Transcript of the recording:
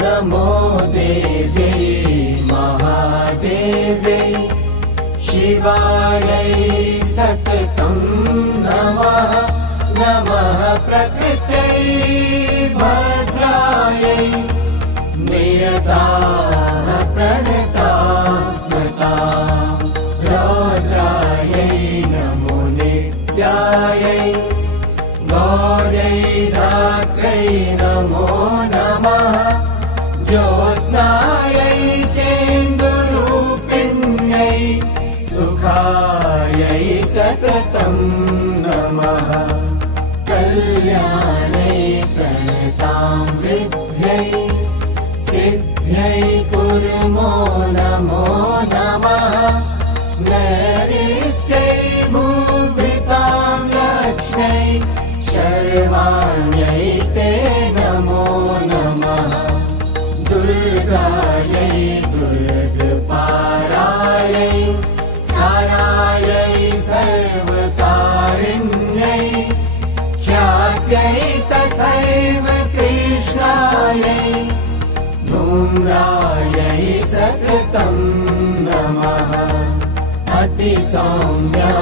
नमो देव्यै महादेव्यै शिवायै सततं नमः। नमः प्रकृत्यै भद्रायै नियताः प्रणता स्मृता रौद्रायै नमो नित्यायै गौर्यै धात्र्यै नमो नमः। ज्योत्स्नायै चेन्दुरूपिण्यै सुखायै सततं नमः। कल्याणै प्रणतां वृद्ध्यै सिद्ध्यै कुर्मो नमो नमः। नैऋत्यै भूभृतां लक्ष्म्यै शर्वाण्यै ते नमो नमः। दुर्गायै दुर्गपारायै सारायै सर्वकारिण्यै ख्यात्यै तथैव कृष्णायै धूम्रायै सततं नमः। अतिसौम्या